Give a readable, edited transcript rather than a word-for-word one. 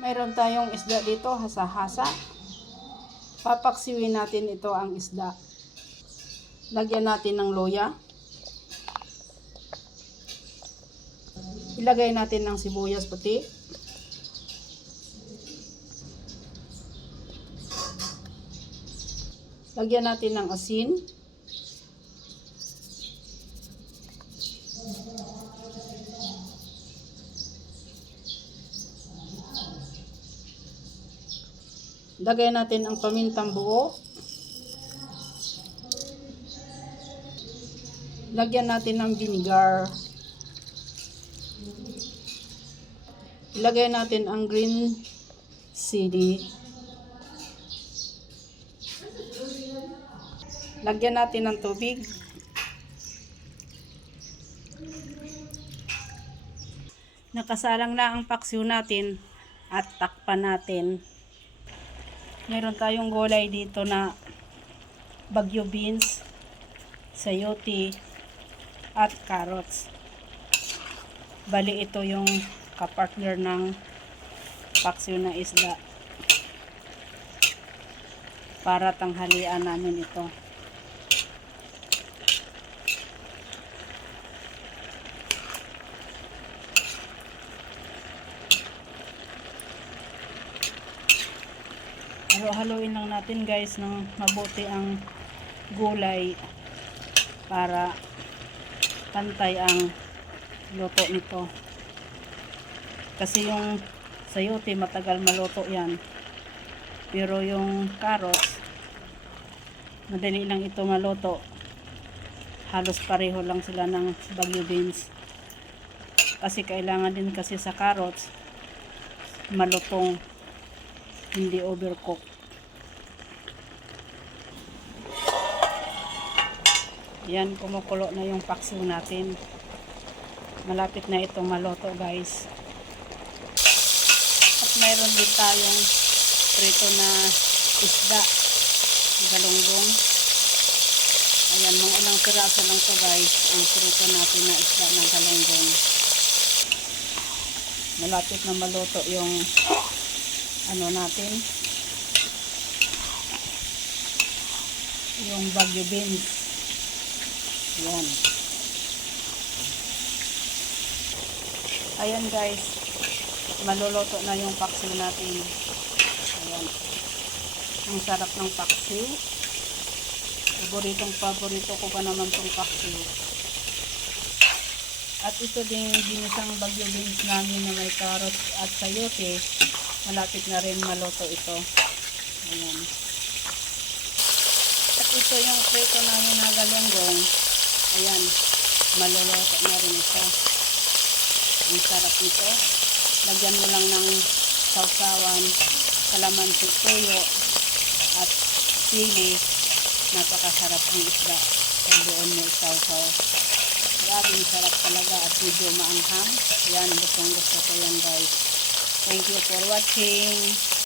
Mayroon tayong isda dito, hasa-hasa. Papaksiwin natin ito ang isda. Lagyan natin ng luya. Ilagay natin ng sibuyas puti. Lagyan natin ng asin. Lagay natin ang pamintang buo. Lagyan natin ng vinegar. Ilagay natin ang green chili. Lagyan natin ng tubig. Nakasalang na ang paksiw natin at takpan natin. Meron tayong gulay dito na bagyo beans, sayote, at carrots. Bali ito yung kapartner ng paksiw na isda. Para tanghalian namin ito. Halo-haloin lang natin guys ng mabuti ang gulay para pantay ang luto nito. Kasi yung sayote matagal maluto yan. Pero yung carrots madali lang ito maluto. Halos pareho lang sila ng bagyo beans. Kasi kailangan din kasi sa carrots malutong, hindi overcook. Yan, kumukulo na yung paksiw natin. Malapit na itong maluto guys. At mayroon din tayong prito na isda, galunggong. Ayan, mga ilang piraso lang to guys, ang prito natin na isda ng galunggong. Malapit na maluto yung ano natin, yung bagyo beans. Ayan. Ayan guys, maluluto na yung paksiw natin. Ayan. Ang sarap ng paksiw. Paborito ko pa naman tong paksiw. At ito din yung ginisang bagyo beans namin na may carrots at sayote. Malapit na rin maluto ito. Ayan. At ito yung prito namin na galunggong. Ayan, maluluto na rin ito. Ang sarap nito. Lagyan mo lang ng sausawan, kalamansi, toyo, at sili. Napakasarap ang isda. Pag doon mo sausaw. Grabe, sarap talaga at medyo maanghang. Ayan, gustong gusto ko yan guys. Thank you for watching.